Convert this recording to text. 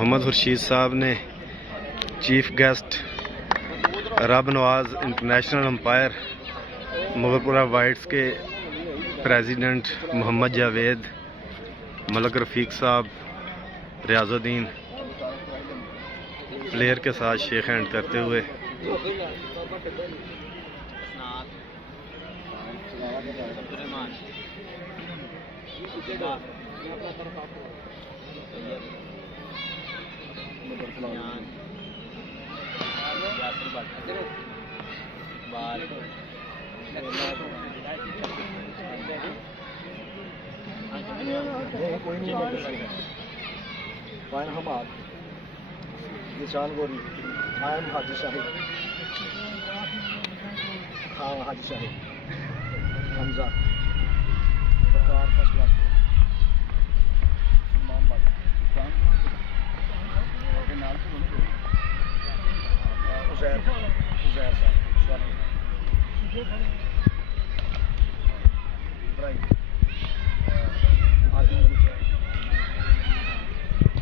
मोहम्मद खुर्शीद साहब ने chief guest Rab Nawaz international umpire Mughalpura whites के प्रेसिडेंट मोहम्मद जावेद, मलक रफ़ीक साहब, रियाजुद्दीन प्लेयर के साथ शेक हैंड करते हुए निशान गोरी आयम हाजी शाहिद खान हाजी शाहिद हमजा बकार फर्स्ट क्लास सलमान बाबा उजैर साहब